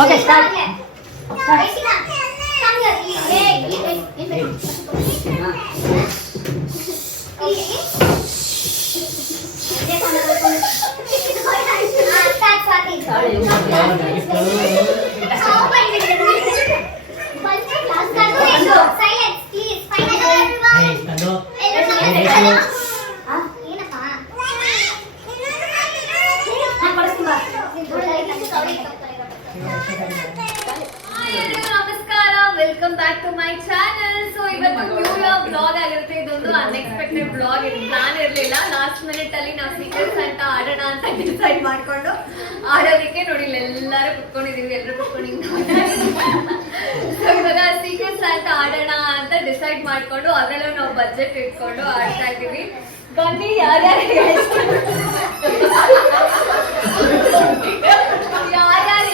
Okay, start. Silence, please. ನಮಸ್ಕಾರ, welcome back to my channel. So ಇವತ್ತು new year blog ಆಗಿರುತ್ತೆ. ಇದೊಂದು unexpected blog, ಇದು ಪ್ಲಾನ್ ಇರಲಿಲ್ಲ. ಲಾಸ್ಟ್ ಮಿನಿಟ್ ಅಲ್ಲಿ ನಾವು ಸೀಕ್ರೆಟ್ಸ್ ಅಂತ ಆಡೋಣ ಅಂತ ಡಿಸೈಡ್ ಮಾಡ್ಕೊಂಡು ಆಡೋದಕ್ಕೆ ನೋಡಿ ಎಲ್ಲರೂ ಕುತ್ಕೊಂಡಿದೀವಿ, ಎಲ್ಲರೂ ಕುತ್ಕೊಂಡಿದ್ದೀವಿ. ಸೊ ಇವಾಗ ಸೀಕ್ರೆಟ್ಸ್ ಅಂತ ಆಡೋಣ ಅಂತ ಡಿಸೈಡ್ ಮಾಡ್ಕೊಂಡು ಅದೆಲ್ಲ ನಾವು ಬಜೆಟ್ ಇಟ್ಕೊಂಡು ಆಡ್ತಾ ಇದೀವಿ. ಬನ್ನಿ, ಯಾರ್ಯಾರು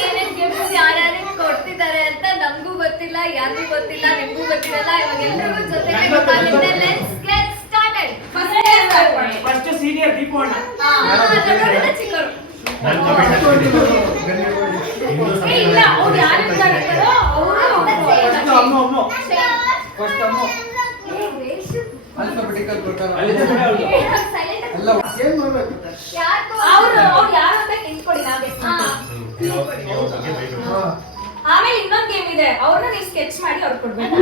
ಏನೇನ್ ಗಿಫ್ಟ್ಸ್ ಯಾರ್ಯಾರು ಕೊಡ್ತಿದ್ದಾರೆ ಅಂತ ನಮಗೂ ಗೊತ್ತಿಲ್ಲ, ಯಾರಿಗೂ ಗೊತ್ತಿಲ್ಲ, ನಿಮ್ಗೂ ಗೊತ್ತಿರಲ್ಲ. ಇವಾಗ ಎಲ್ಲರಿಗೂ ಜೊತೆಗೆ ಗೊತ್ತಾಗುತ್ತೆ. Let's get started. First senior Deepu ಅಣ್ಣ. ಚಿಕ್ಕವರು ಇಲ್ಲ, ಅವ್ರು ಯಾರು ಇದ್ದಾರೋ ಅಮ್ಮ ಫಸ್ಟ್ ಅಮ್ಮ ಆಲ್ಫಾಬೆಟಿಕಲ್ ಪ್ರಕಾರ ಅಲ್ಲ ಏನ್ ಮಾಡ್ಬೇಕು ಅವ್ರು ಯಾರು ಅಂತ ನಿಂತ್ಕೊಳ್ಳಿ, ನಾವೇ. ಆಮೇಲೆ ಇನ್ನೊಂದ್ ಗೇಮ್ ಇದೆ, ಅವ್ರನ್ನ ನೀವು ಸ್ಕೆಚ್ ಮಾಡಿ ಅವ್ರು ಕೊಡ್ಬೇಕು.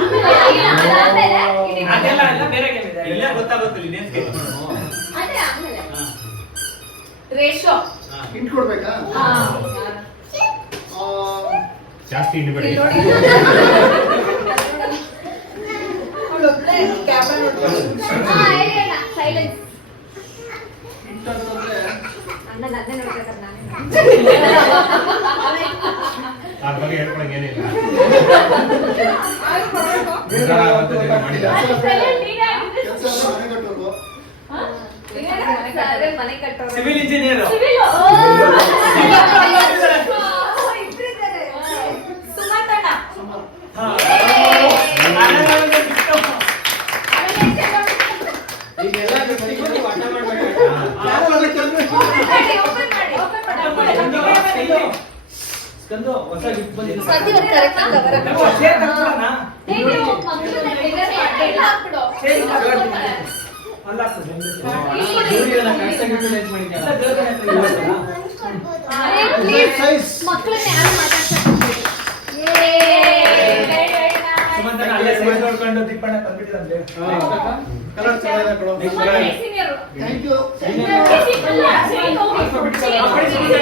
ಅದೆಲ್ಲ ಎಲ್ಲ ಬೇರೆ ಗೇಮ್ ಇದೆ. ಎಲ್ಲ ಗೊತ್ತಾಗುತ್ತೆ ಇನ್ನೇನ್ ಸ್ಕೆಚ್ ಮಾಡೋಣ. ರೇಷೋ ಹಿಂಟ್ ಕೊಡ್ಬೇಕಾ? ಜಾಸ್ತಿ ಇಡಬೇಡಿ. ಸೈಲೆನ್ಸ್. ಹಿಂಟ್ ಅಂತಂದ್ರೆ ಅಣ್ಣ ಅದನ್ನೇ ನೋಡ್ಬೇಕಾದ್ರೆ ನಾನೇ ಅದ್ರ ಬಗ್ಗೆ ಹೇಳ್ಕೊಳಂಗೆ ಏನಿಲ್ಲ. ಮನೆ ಕಟ್ಟೋರು. Civil engineer. ಸುಮಂತಣ್ಣ. ಈಗೆಲ್ಲ ಮನೆಗೆ ಅಡ್ಡ ಮಾಡ್ಬೇಕು. ಸ್ಕಂದು ಹೊಸ ಗಿಫ್ಟ್ ಬಂದಿದೆ. ಅಲ್ಲ ಇವ್ರಿಗೆಲ್ಲ ಕರೆಕ್ಟ್ ಆಗಿ ಯುಟಿಲೈಸ್ ಮಾಡಿದ್ಯಲ್ಲ. ಸೈಜ್ ಮಕ್ಕಳನ್ನ ಯಾರು ಮಾತಾಡ್ತಾರೆ? ಸುಮಂತನ ಅಲ್ಲೇ ಸೈಜ್ ನೋಡ್ಕೊಂಡು ದೀಪಣ್ಣ ತಂದ್ಬಿಟ್ಟಿದಂತೆ. ಕಲರ್ ಚೆನ್ನಾಗಿದೆ ಕೊಡು. Thank you.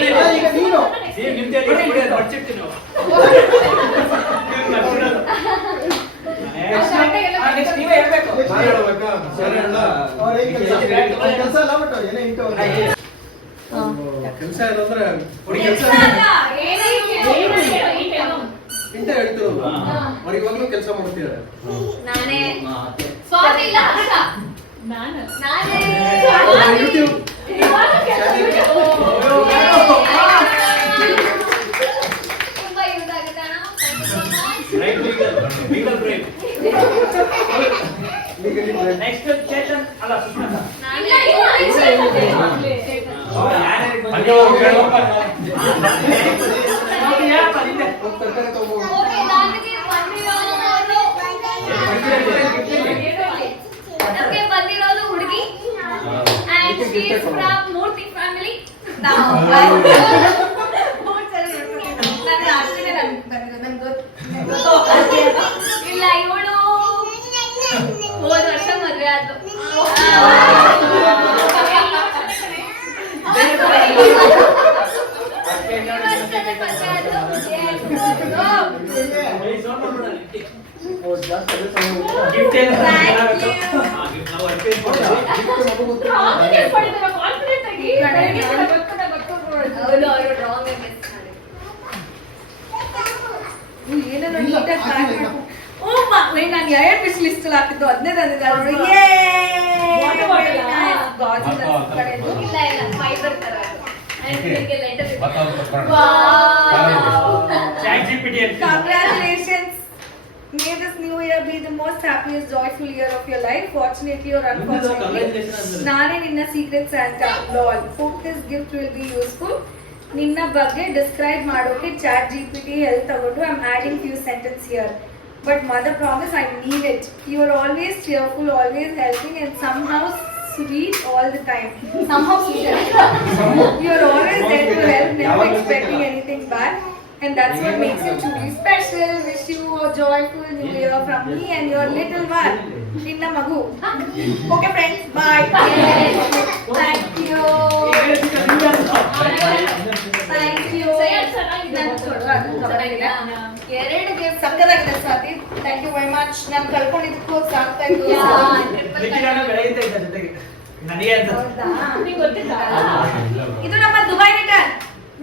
ಈಗ ನೀನು ನೆಕ್ಸ್ಟ್ ನೀವೇ ಹೇಳ್ಬೇಕು. ನಾನು ಹೇಳ್ಬೇಕಾ? ಸರಿ ಅಣ್ಣ. ಕೆಲಸ ಅಲ್ಲ ಬಟ್ ಏನೇ ಇಂಟು ಕೆಲಸ ಏನಂದ್ರೆ ಇಂಟ ಹೇಳ್ತು ಅವ್ರು ಇವಾಗ್ಲೂ ಕೆಲಸ ಮಾಡ್ತಿದ್ದಾರೆ. ನಾನೇ ಸ್ವಾತಿ ಇಲ್ಲ, ನಾನೇ ಯೂಟ್ಯೂಬ್ ತುಂಬಾ ಯೂಸ್ ಆಗುತ್ತೆ ಅಣ್ಣ. Right legal break. Next Chetan ಅಲ್ಲ ಸುಷ್ಮಂತ. ನಾನೇ ಹಂಗೆ ಹೋಗಿ ಕೇಳಪ್ಪ. ತರಕಾರಿ ತಗೊಂಡು ಓಕೆ, ನನಗೆ ಬಂದಿರೋದು ಹುಡುಗಿ and she is from Murthy family. ಇಲ್ಲ, ಇವಳು ಹೋದ ವರ್ಷ ಮದ್ವೆ ಆದ್ರು. ಗಿಫ್ಟ್ ಏನು ನಾನು ಎರಡು ಬಿಸಿಲು ಲಿಸ್ಟ್ ಹಾಕಿದ್ದು ಅದನ್ನೇ ತಂದಿದ್ದಾರೆ. ಇಲ್ಲ ಇಲ್ಲ, ಫೈಬರ್ ತರ ಅದು. And ನಿಮಗೆ letter ಇದೆ. ChatGPT ಅಂತ. Congratulations. May this new year be the most happiest, joyful year of your life. Fortunately or unfortunately, Nane Ninna Secret Santa. Lol. Hope this gift will be useful. ನಿನ್ನ ಬಗ್ಗೆ describe ಮಾಡೋಕೆ chat GPT help ತಗೊಂಡು I am adding few sentence here but mother promise I need it you are always cheerful always helping and somehow sweet all the time. Somehow sweet. You are always there to help, never expecting anything back. And that's what makes you truly special. Wish you a joyful new year from me and your little one, Ninna Magu. Okay friends, bye. Thank you. Thank you. ಸಕ್ಕದಾಗಿದೆ Swati. Thank you very much. ನಾನು ಕಳ್ಕೊಂಡಿದ್ದಕ್ಕೂ ಸಾಕ್ತಾ ಇತ್ತು. ಬೆಳಗ್ಗೆ ಇದ್ದ ಜೊತೆಗೆ ನನಗೆ ಅಂತ ಹೌದಾ? ನಿಂಗೆ ಗೊತ್ತಿಲ್ಲ ಇದು ನಮ್ಮ Dubai return.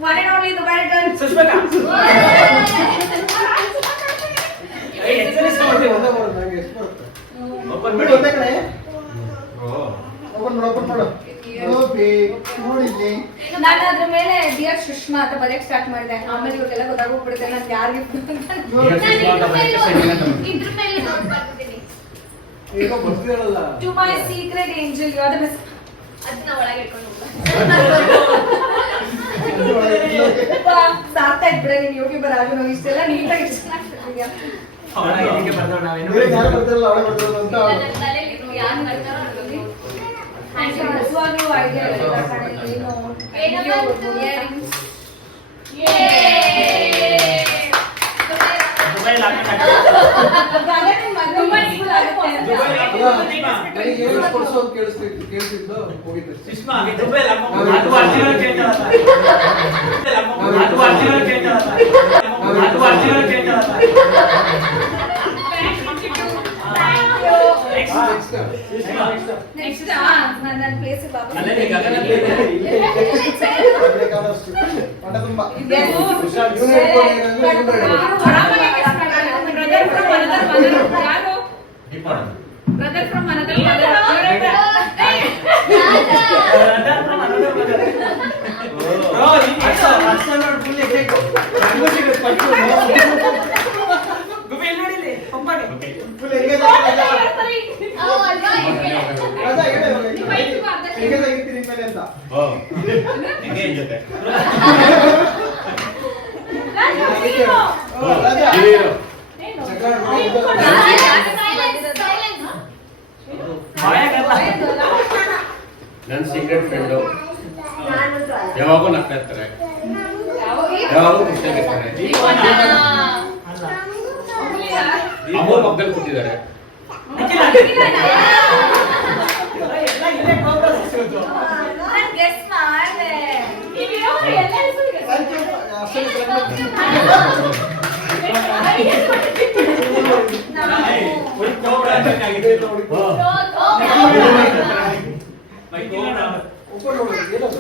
One and only Dubai return. Sushma exercise ಮಾಡ್ತೀವಿ ಒಂದೇ ಬರೋದು ನಂಗೆ ಎಷ್ಟು ಬರುತ್ತೆ? ಓಪನ್ ಬಿಡು, ಮಾಡಿ ಒಂದೇ ಕಡೆ. ಓ ಓಪನ್ ಮಾಡು, ಓಪನ್ ಮಾಡು. ಓಪಿ, ನೋಡಿಲ್ಲಿ. ನಾನು ಅದ್ರ ಮೇಲೆ ಡಿಯರ್ ಸುಷ್ಮಾ ಅಂತ ಬರೆಯಕ್ ಸ್ಟಾರ್ಟ್ ಮಾಡಿದೆ. ಆಮೇಲೆ ಇವ್ರಿಗೆಲ್ಲ ಗೊತ್ತಾಗೋಗ್ಬಿಡುತ್ತೆ ನಾನು ಯಾರಿಗೆ ಇದ್ರ ಮೇಲೆ ನೋಟ್ ಬರ್ತಿದ್ದೀನಿ ಈಗ ಬರ್ತಿರಲ್ಲ. To my secret angel you are the best. ಅದನ್ನ ಒಳಗೆ ಇಟ್ಕೊಂಡು ಸಾಕ್ತಾ ಇದ್ಬಿಡ ನೀನ್ ಯೂಟ್ಯೂಬರ್ ಆಗು ನಾವು ಇಷ್ಟೆಲ್ಲ ನೀಟಾಗಿ ಅವಳ ಇದಕ್ಕೆ ಬರ್ದೋಣ ನಾವೇನು ಇವ್ರಿಗೆ ಯಾರು ಬರ್ತಿರಲ್ಲ, ಅವಳೇ ಬರ್ತಿರಲ್ಲ ಅಂತ ನನ್ನ ತಲೆಯಲ್ಲಿ ಯಾರು ಬರ್ತಾರೋ ಅವ್ರಿಗೆ. ನಿಜವಾಗ್ಲೂ ಐಡಿಯಾ ಇಲ್ಲ ಕಣೆ ಏನು ಮೊಬೈಲ್ ನನಗೆ ಏನು ಕೊಡ್ಸು ಅಂತ ಕೇಳಿಸ್ತಿದ್ದು ಹೋಗಿದ್ದೆ. ಸುಷ್ಮಾ ದುಬೈ ಅದು ವರ್ಷಗಳು ಚೇಂಜ್ ಆಗಲ್ಲ ಅದು ವರ್ಷಗಳು ಚೇಂಜ್ ಆಗಲ್ಲ ಅದು ವರ್ಷಗಳು ಚೇಂಜ್ ಆಗಲ್ಲ ನೆಕ್ಸ್ಟ್ ನನ್ನ ಪ್ಲೇಸ್ ಬಾಬಾ ಅಲ್ಲೇ ಗಗನ ಹೊಟ್ಟೆ ತುಂಬ. Yes. ಇವ್ನು ಹೇಳ್ಕೊಂಡು ಏನಂದ್ರೆ ಇವ್ನು ಹೇಳ್ಕೊಂಡು. ದೀಪಣ್ಣ Brother from another ಬ್ರೋ ಈ ವರ್ಷ ನೋಡಿ ಫುಲ್ ಎಕ್ಸೈಟ್ ಗುಬಿ ಇಲ್ಲಿ ನೋಡಿಲಿ ಪಪ್ಪಗೆ ಫುಲ್ ಎಂಗೇಜ್ ಆಗಿಲ್ಲ. ರಾಜಾ, ಹೇಳು ಇವಾಗ. ಎಂಗೇಜ್ ಆಗಿರ್ತೀನಿ ನಿನ್ ಮೇಲೆ ಅಂತ. ಓ ನಿಂಗೆ ಏನ್ ಜೊತೆ ಓ, ರಾಜಾ. ಹೀರೋ ಜಗಳ ಆಡ್ಬಿಟ್ಟು ಬಾಯಾಗಲ್ಲ ನನ್ನ ಸೀಕ್ರೆಟ್ ಫ್ರೆಂಡು ಯಾವಾಗೂ ನಗ್ತಾ ಇರ್ತಾರೆ ಯಾವಾಗೂ ಖುಷಿಯಾಗಿರ್ತಾರೆ ಅಲ್ಲ ಅಮ್ಮ ಪಕ್ಕದಲ್ಲಿ ಕೂತಿದ್ದಾರೆ ಎಲ್ಲ ಇಲ್ಲೇ ಪ್ರೋಗ್ರೆಸ್ ಸಿಗೋದು ನಾನು ಗೆಸ್ ಮಾಡಿದೆ Thank you. ಅಷ್ಟೊಂದು ಚೆನ್ನಾಗಿ ಒಂದು ಪ್ರೋಗ್ರಾಮ್ ಆಗಿದೆ ಓ ಓಪನ್ ಮಾಡು. ಏನದು?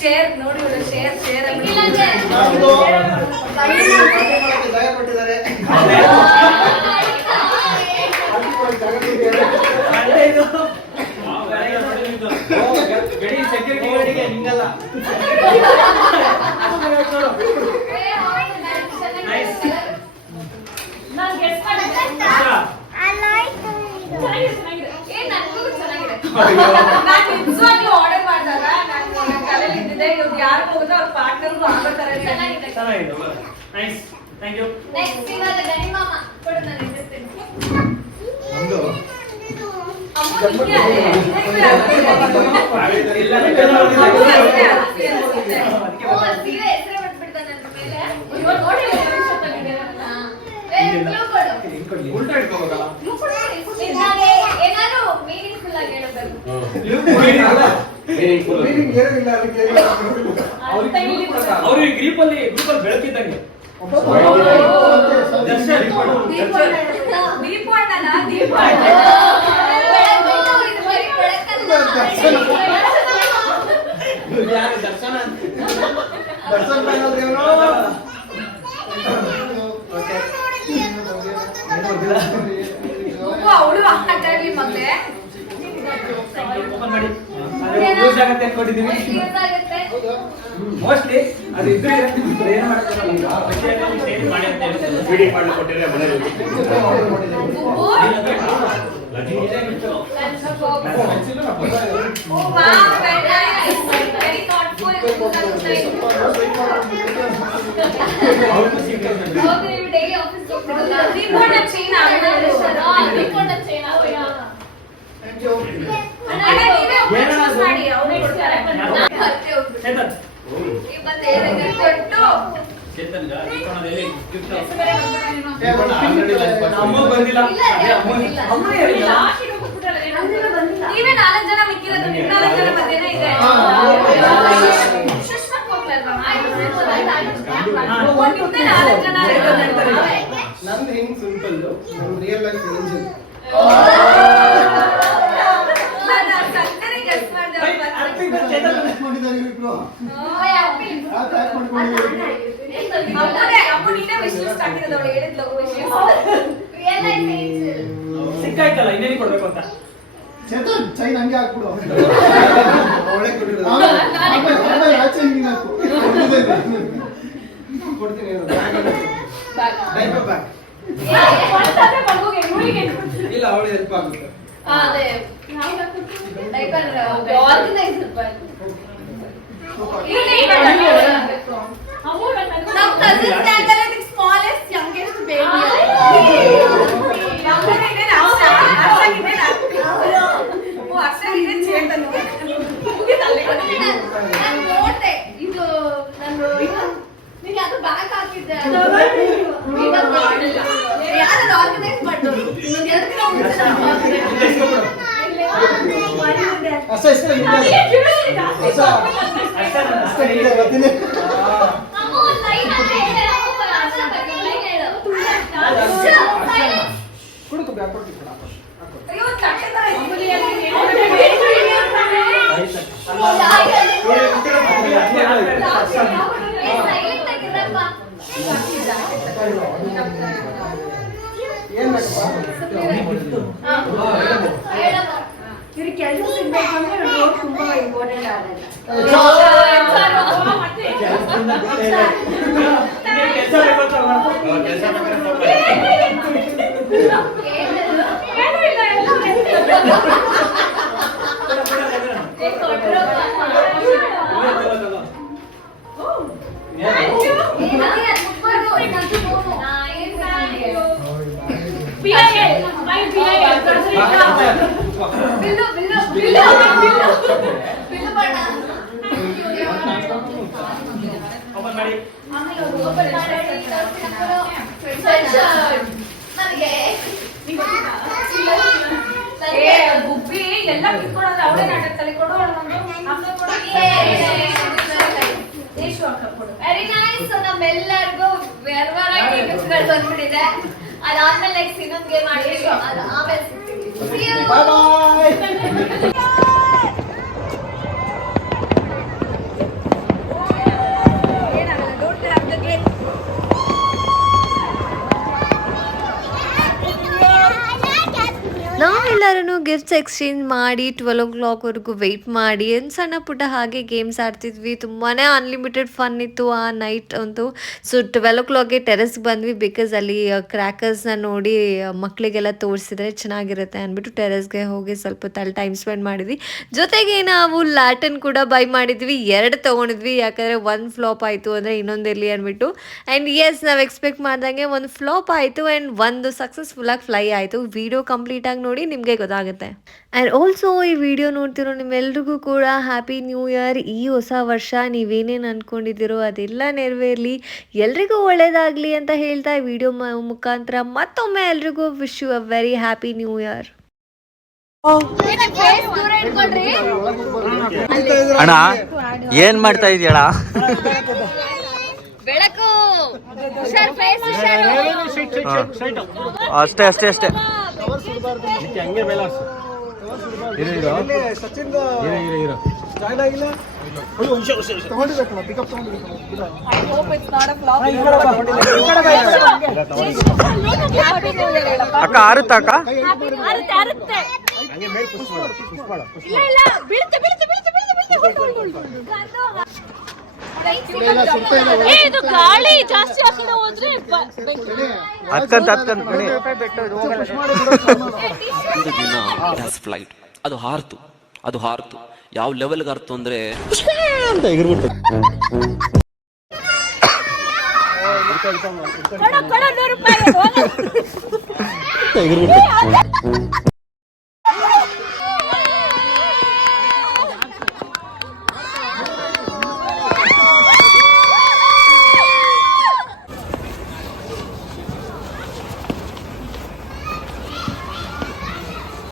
ಶೇರ್ ನೋಡಿ ಶೇರ್ ನಮ್ದು ಪಾರ್ಟಿ ಮಾಡಕ್ಕೆ ಜಾಗ ಕೊಟ್ಟಿದ್ದಾರೆ. ಗಡಿ ಸೆಕ್ಯೂರಿಟಿ ಗಾರ್ಡಿಗೆ ಹಿಂಗಲ್ಲ ನಾನು ಗೆಸ್ ಮಾಡಿದ್ದೆ ನಾನು ನಿಜವಾಗ್ಲೂ ಆರ್ಡರ್ ಮಾಡಿದಾಗ ನನ್ನ ತಲೆಯಲ್ಲಿ ಇದ್ದಿದೆ ಇವ್ರು ಯಾರು ಹೋಗುತ್ತೋ ಅವ್ರ ಪಾರ್ಟ್ನರ್ಗೂ ಆಗೋ ತರ ಚೆನ್ನಾಗಿದೆ ಚೆನ್ನಾಗಿದೆ ನೈಸ್ ಥ್ಯಾಂಕ್ ಯು ನೆಕ್ಸ್ಟ್ ಇವಾಗ ಗಣಿ ಮಾಮ ಕೊಡು ನಾನು ಎದುರ್ತೀನಿ ನಮ್ದು ಅಮ್ಮ ನಿಂಗೆ ಅದೇ ಓ ಸೀರೆ ಹೆಸರೇ ಬಿಟ್ಬಿಡ್ತಾನೆ ನನ್ನ ಮೇಲೆ ಇವಾಗ ನೋಡಿ ಉಲ್ಟಾ ಇಟ್ಕೋಬೇಕಲ್ಲ ಏನಾದ್ರು ಮೀನಿಂಗ್ಫುಲ್ ಆಗಿ ಹೇಳಬೇಕು ಮೀನಿಂಗ್ ಏನೂ ಇಲ್ಲ ಅದಕ್ಕೆ. ಅವರು ಈ ಗ್ರೂಪಲ್ಲಿ ಬೆಳಕಿದ್ದಂಗೆ ದೀಪು ಅಣ್ಣನ ಯಾರು ದರ್ಶನ ಅಂತ ದರ್ಶನ್ ಭಾಯ್ ಅವ್ರು ಇವ್ರು. ಓಕೆ. ಅವಳು ಆಟಾಡ್ಲಿ ಮಗ್ಳೆ ಓಪನ್ ಮಾಡಿ ಯೂಸ್ ಆಗುತ್ತೆ ಅನ್ಕೊಂಡಿದೀವಿ ಮೋಸ್ಟ್ಲಿ ಅದು ಇದ್ರೆ ಏನು ವಿಡಿಯೋ ಮಾಡಿ ಕೊಟ್ಟಿದ್ರೆ ಮನೇಲಿ Oh wow, very nice. ಹೌದು, ನೀವು ಡೈಲಿ ಆಫೀಸ್ ಹೋಗ್ತಿರಲ್ಲ? ರಿಮೋಟ್ ಚೇಂಜ್ ಆಗಿದೆ. ರಿಮೋಟ್ ಚೇಂಜ್ ಆಗೋಯ್ತು. ಅಣ್ಣ, ನೀವೇ choose ಮಾಡಿ, ಅವ್ರೇ ಕೊಡ್ತಾರೆ. ನಾನು ಹತ್ತಿ ಹೋಗ್ಬಿಟ್ಟೆ. ಚೇತನ್ ಈಗ ಬಂದು ಏನಾಗಿದೆ ಕೊಟ್ಟು ಚೇತನ್ಗ ಇಟ್ಕೊಳ್ಳೋದು ಗಿಫ್ಟ್ ನಮ್ಮ ಅಮ್ಮ ಬಂದಿಲ್ಲ. ಇಲ್ಲ, ಅದೇ ಅಮ್ಮ ಇಲ್ಲ. ಅಮ್ಮ ಹೇಳಿಲ್ಲ. ನೀವೇ 4 ಜನ ಮಿಕ್ಕಿರೋದು, 4 ಜನ ಮಧ್ಯೆನೇ ಇದೆ. ಸುಷ್ಮಕ್ ಹೋಗ್ಲಲ್ವಾ? ಒಂದ್ ನಿಮ್ದೇ 4 ಜನ ಇರೋದು. ನಂದು ಹೆಂಗ್ ಸಿಂಪಲ್ ರಿಯಲ್ ಲೈಫ್ ಏಂಜಲ್ ನಾನು ಸಕ್ಕರೆ ಗೆಸ್ ಮಾಡ್ದೆ ಅವ್ರು ಬರ್ತಾರೆ. ಅರ್ಪಿತ ಚೇತನ್ ಮಾಡಿದ್ದಾರೆ ಇಬ್ರು ಆ್ಯಪಲ್. ಆ ಪ್ಯಾಕ್ ಮಾಡ್ಕೊಂಡಿದ್ದಾರೆ ಅಮ್ಮ ನೀನೇ ವಿಶ್ವಾಸ ಹಾಕಿರೋದು, ಅವಳು ಹೇಳಿದ್ಲು ವಿಶ್ವಾಸ. Real life angel. ಸಿಕ್ಕಾಯ್ತಲ್ಲ ಇನ್ನೇನು ಕೊಡ್ಬೇಕು ಅಂತ. ಚೇತನ್ ಚೈನ್ ಹಂಗೆ ಹಾಕ್ಬಿಡು ಆಮೇಲೆ ಆಚೆ ಹಿಂಗೆ ಹಾಕು ಕೊಡ್ತೀನಿ ಡೈಪರ್ ಬ್ಯಾಗ್ ಇಲ್ಲ ಅವಳು ಹೆಲ್ಪ್ ಆಗುತ್ತೆ ಅದೇ ಡೈಪರ್ ಆರ್ಗನೈಸರ್ ನಮ್ಮ cousin standard smallest youngest baby ನಾನು ನೋಡ್ದೆ ಇದು ನಾನು ನೀನು ಅದು ಬ್ಯಾಗ್ ಹಾಕಿದ್ದೆ ಯಾರು ಆರ್ಗನೈಸ್ ಮಾಡೋದು ಇನ್ನೊಂದು 2 ದಿನ ಮುಂಚೆ ಅಷ್ಟೇ ಬರ್ತೀನಿ ಅಮ್ಮ ಒಂದು ಲೈನ್ ಅಂದ್ರೆ ಲೈನ್ ಹೇಳು ಕುಡುಕು ಬ್ಯಾಗ್ ಕೊಡ್ತೀನಿ ಸೈಲೆಂಟ್ ಆಗಿರಪ್ಪ ಏನ್ ಬೇಕಪ್ಪ ಇವ್ರಿಗೆ ಕೆಲಸ ಸಿಗ್ಬೇಕು ಅಂದ್ರೆ ರೋಡ್ ತುಂಬಾ ಇಂಪಾರ್ಟೆಂಟ್ ಆಗುತ್ತೆ. ಕೆಲಸ ಬೇಕು ಅಂತ ಮಾಡ್ತಾರೆ. ಕೆಲಸ ಓಪನ್ ಮಾಡಿ. ಗುಬ್ಬಿ ಎಲ್ಲ ಕಿತ್ಕೊಳ್ಳೋದು ಅವಳೇ ನಾಟಕ ತಲೆ ಕೊಡು ವೆರಿ ನೈಸ್. ನಮ್ಮೆಲ್ಲರಿಗೂ ವೆರೈಟಿ ಗಿಫ್ಟ್ಗಳು ಬಂದ್ಬಿಟ್ಟಿದೆ. ಅದಾದ್ಮೇಲೆ ನೆಕ್ಸ್ಟ್ ಇನ್ನೊಂದು ಗೇಮ್ ಆಡ್ತೀವಿ. ಅದು ಆಮೇಲೆ ಸಿಗ್ತೀವಿ. See you. ಬಾಯ್ ಬಾಯ್ ಏನಾಗಲ್ಲ, don't grab the gate. ನಾವೆಲ್ಲರೂ ಗಿಫ್ಟ್ಸ್ ಎಕ್ಸ್ಚೇಂಜ್ ಮಾಡಿ 12 o'clockವರೆಗೂ ವೆಯ್ಟ್ ಮಾಡಿ ಏನು ಸಣ್ಣ ಪುಟ್ಟ ಹಾಗೆ ಗೇಮ್ಸ್ ಆಡ್ತಿದ್ವಿ. ತುಂಬಾ ಅನ್ಲಿಮಿಟೆಡ್ ಫನ್ ಇತ್ತು ಆ ನೈಟ್ ಅಂತೂ. ಸೊ 12 o'clockಗೆ ಟೆರೆಸ್ಗೆ ಬಂದ್ವಿ, ಬಿಕಾಸ್ ಅಲ್ಲಿ ಕ್ರ್ಯಾಕರ್ಸ್ನ ನೋಡಿ ಮಕ್ಕಳಿಗೆಲ್ಲ ತೋರಿಸಿದ್ರೆ ಚೆನ್ನಾಗಿರುತ್ತೆ ಅಂದ್ಬಿಟ್ಟು ಟೆರೆಸ್ಗೆ ಹೋಗಿ ಸ್ವಲ್ಪ ಹೊತ್ತು ಟೈಮ್ ಸ್ಪೆಂಡ್ ಮಾಡಿದ್ವಿ. ಜೊತೆಗೆ ನಾವು ಲ್ಯಾಟನ್ ಕೂಡ ಬೈ ಮಾಡಿದ್ವಿ, 2 ತೊಗೊಂಡಿದ್ವಿ. ಯಾಕಂದರೆ 1 ಫ್ಲಾಪ್ ಆಯಿತು ಅಂದರೆ ಇನ್ನೊಂದಿರಲಿ ಅಂದ್ಬಿಟ್ಟು. ಆ್ಯಂಡ್ ಎಸ್ ನಾವು ಎಕ್ಸ್ಪೆಕ್ಟ್ ಮಾಡ್ದಂಗೆ 1 ಫ್ಲಾಪ್ ಆಯಿತು ಆ್ಯಂಡ್ 1 ಸಕ್ಸಸ್ಫುಲ್ಲಾಗಿ ಫ್ಲೈ ಆಯಿತು. ವಿಡಿಯೋ ಕಂಪ್ಲೀಟಾಗಿ ನೋಡಿ ನಿಮಗೆ ಗೊತ್ತಾಗುತ್ತೆ. ಆ್ಯಂಡ್ ಆಲ್ಸೋ ಈ ವಿಡಿಯೋ ನೋಡ್ತಿರೋ ನಿಮ್ಮೆಲ್ರಿಗೂ ಕೂಡ ಹ್ಯಾಪಿ ನ್ಯೂ ಇಯರ್. ಈ ಹೊಸ ವರ್ಷ ನೀವೇನೇನು ಅಂದ್ಕೊಂಡಿದ್ದೀರೋ ಅದೆಲ್ಲ ನೆರವೇರಲಿ, ಎಲ್ರಿಗೂ ಒಳ್ಳೇದಾಗಲಿ ಅಂತ ಹೇಳ್ತಾ ಈ ವಿಡಿಯೋ ಮುಖಾಂತರ ಮತ್ತೊಮ್ಮೆ ಎಲ್ರಿಗೂ wish you a very happy new year. ದೂರ ಇಟ್ಕೊಳ್ರಿ. ಅಣ್ಣ ಏನ್ ಮಾಡ್ತಾ ಇದೀಯಣ್ಣ? ಬೆಳಕು ಹುಷಾರ್, ಫೇಸ್ ಹುಷಾರು. ಅಷ್ಟೇ ಅಷ್ಟೇ ಅಷ್ಟೇ. ಅಕ್ಕ ಆರುತ್ತಾ ಅಕ್ಕ? ಇದು ಗಾಳಿ ಜಾಸ್ತಿ ಆ ಕಡೆ ಹೋದ್ರೆ ಹತ್ಕಂತ ಒಂದು ದಿನ ಗ್ಯಾಸ್ ಫ್ಲೈಟ್ ಅದು ಹಾರ್ತು ಯಾವ ಲೆವೆಲ್ಗೆ ಹಾರ್ತು ಅಂದ್ರೆ ಅಂತ ಎಗರ್ಬಿಡ್ತು. ಕೊಡು 100 ರೂಪಾಯಿ ಎಗರ್ಬಿಡ್ತು.